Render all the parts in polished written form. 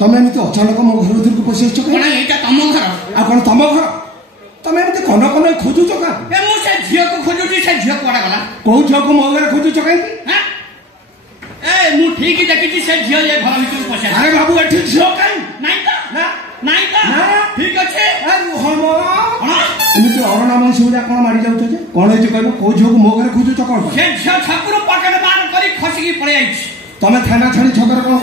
तमे एमती अचानक मो घर भीतर पशि आस तुम घर आ कौन तुम घर तमे एमती कन कन खोजुच का से झील को खोजुची से झील कुआडे गला कौ झील को मो घर खोजुच कहीं मु ठीक देखी से झील ये घर भीतर पशि अरे बाबू ठीक झील कहीं नहीं तो ना नहीं तो ठीक अच्छे एमती अरणा मनुष्य गुड़ा कौन मारी जाऊे कौन हो कौ झील को मो घर खोजुच कौन से झील छकुर पकेट मार कर खसिकी पड़े आई तमे थाना छाड़ी छकर कौन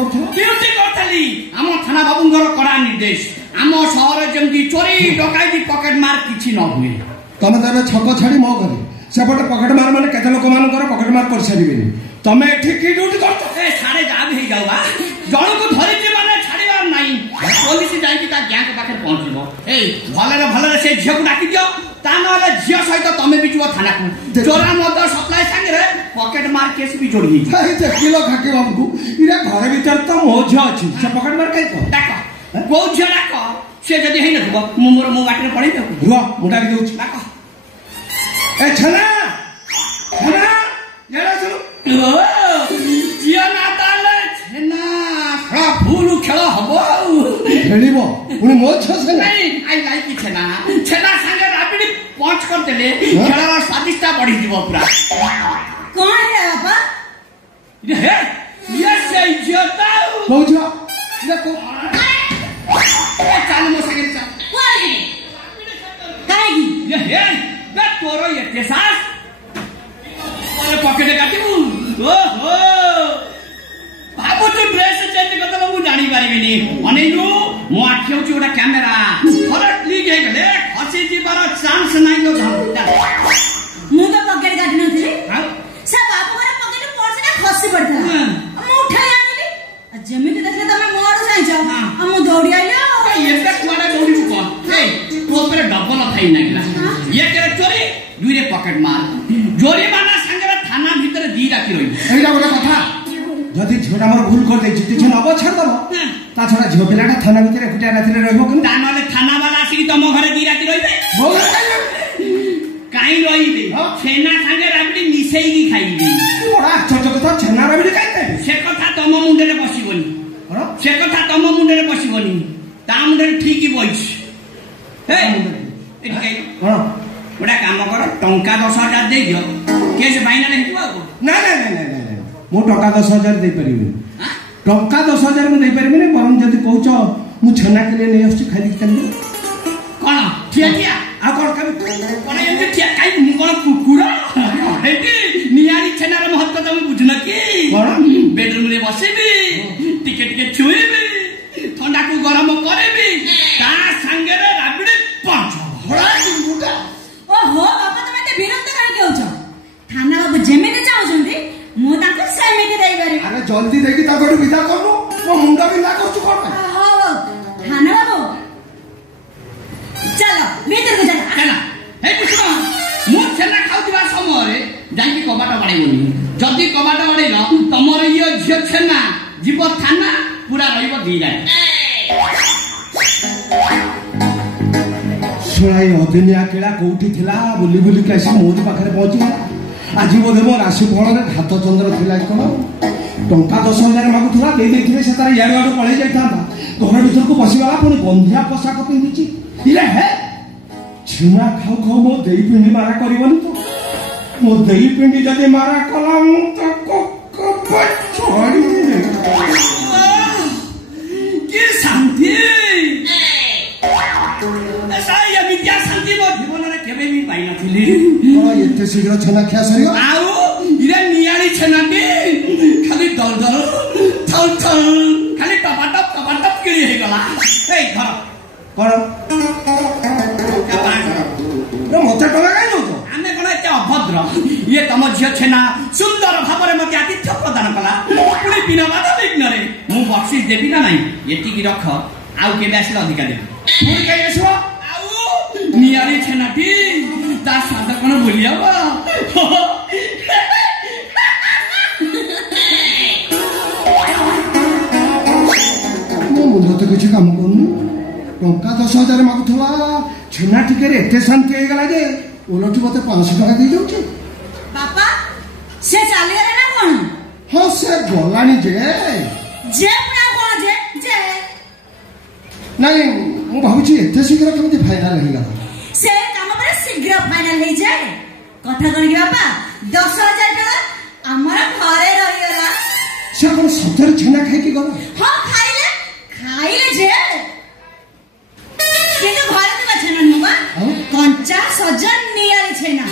करथली आम थाना बाबूंगर कड़ा निर्देश आम सहर जमी चोरी डकाई पकेट मार किसी न हुए तमे तेरे छक छाड़ी मो घर सेपटे पकेट मार माने केते लोक मानकर पकेट मार कर सारिबेनी तमे एठी की ड्यूटी करछ ए सारे जा भी जावा जण को धरिछि माने छाड़ीबार नाही पुलिस जाई कि ता गैंग पाखे पहुंचबो ए भलरे से झियो को डाकी दियो ता नले झियो सहित तमे भी जुओ थाना को चोरा मद सप्लाई संगे रे पकेट मार केस भी जोड़ी हे देखिलो खाके बाबू इरा घर भीतर तो मो झियो अछि से पकेट मार काई को डाक को झियो डाक से जदी हेइ नथबो मु मोर मु बाटरे पड़ै देउ रुआ मुंडा के देउछ डाक ए छना छना येरा चलो जिया ना ताले छना खड़ा फूल खेल हबो खेलिबो पुनी मो छ से नहीं आई लाइक छना छना संगे राबिडी पहुंच कर देले खेलर स्वादिष्टता बढ़ी जीवो पूरा कौन है बाबा हे ये से जोता पहुंचा ये को चल मो संगे चल कोई काहेगी ये हे बे तोरो ये तेसास अरे पकेट काटिबू ओहो बाबू तू ड्रेस चेंज करत मु जानी पारिबिनी अनेनु मो आखि होची ओटा कैमरा थरट लीक हे गले खसी जीवार चांस नाही लो झंडा मु तो पकेट काटि नथिली से बाबू घर पकेट पर्स ना खसी पड़थला मु उठाई आनिली जेमिति देखले तमे मोर जाई जाओ मु दौड़ी आइलो ये पे कुआडा दौड़ी को ए तो पर डबल फाइन नागिला ये करे चोरी दुई रे पकेट मार जोरी माना संगे थाना भीतर दी राखी रही एइला गोटे कथा जदि झियोटा मोर भूल कर देछि किछ न छाड़ दबो ता छोरा झियो पिलाटा थाना भीतर एकुटिया रातिरे रहबो कि ता नले थाना वाला आसी तम घरे दी राती रहिबे काई रहिबे छेना संगे राबडी मिसेई की खाइबे बड़ा आश्चर्य कथा छेना राबडी काई खाइबे से कथा तम मुंडे रे बसिबोनी से कथा तम मुंडे रे बसिबोनी ता मुंडे ठीक ही बइछ हे एठी हां बड़ा काम कर टंका 10,000 दे दियो केस फाइनल हेतु ना ना ना ना मो टका 10,000 दे परिबे टका 10,000 मु दे परिबे ने बरम जति कहउछ मु छेना के लिए नै आछि खाली खाली कोन ठिया ठिया आ कोन कोन एंते ठिया काई मु कोन कुकुरा हेटी नियारी छेनार महत्व त मु बुझना की कोन बेडरूम रे बसेबी टिके टिके छुएबी ठंडा को गरम करेबी ता संगे रे राबिडी पांच बड़ा मुंडा ओहो बाबा तमे ते विरक्त काहे कहउछ थाना बाबू जेमेते चाहुछन्ती मु ताको सेमेते देई पारि अरे जल्दी देखि ता गोडी विदा करनु मो मुंडा बिना करछु कोन हो थाना बाबू चलो भीतर को चला हे पुष्पा मु छेना खाउतिबा समय रे जाई कबाट बाड़ैबोनी जदी कबाट बाड़ैला तमर इयो झियो छेना जीव थाना पूरा रहिबो दी जाय सुनाई अदिनिया केड़ा कोठी थिला बुली बुली के आसी मोदी पाखरे पहुंची आज बोधे मो राशि फल हाथ चंद्र थिला कोन टंका 10,000 मागुथला दे देथिले से तार यार वाडो पळै जाइतांता घर भीतर को बसिवाला पुनी बंधिया पोशाक पिंदिची इले हे छुना खाऊ खाऊ मो देई पिंडी मारा करिवनी तो मो देई पिंडी जदि मारा कलाम तो को छोड़ी की शांति साया विद्या शांति मो जीवन रे केबे भी पाइ नथिली एते शीघ्र छना खिया सरियो आउ इरे नियाली छनाटी खाली दल दल थल थल खाली टपाटप किली हे गला ए घर कोन क्या बात रे मते टला काई दो आमे कोन एते अभद्र ये तम झियो छेना सुंदर भाबरे मते आतिथ्य प्रदान कला पुनी बिना बाधा विघ्न रे मु बख्शिस देबी ना नाही एति की रख आउ केबे आसी अधिका देबी पुनी काई आसो आउ नियाली छेनाटी ता सादा कोन बोलिया बा मुझे तो किसी काम करनी टंका 10,000 मागुथला छेना टिके एते शांति हो गला जे ओलटी मते 500 टका दे जाउछे बापा से चाली गले ना कोन हां से गलानी जे पुरा कोन जे ନାଇଁ ମୁଁ ଭାବୁଛି ଏତେ ଶୀଘ୍ର କେମିତି ଫାଇନାଲ ହେଇଗଲା। ସେ କାମ ପରେ ଶୀଘ୍ର ଫାଇନାଲ ହେଇଯାଏ। କଥା କଣ କି ବାପା 10,000 ଟଙ୍କା ଆମର ଘରେ ରହିଗଲା। ସେ କଣ ସତରେ ଛେନା ଖାଇକି ଗଲା? ହଁ ଖାଇଲେ ଯେ କିନ୍ତୁ ଘରେ ଥିବା ଛେନା ନୁହଁ ବା, କଞ୍ଚା ସଜ ନିଆଳି ଛେନା।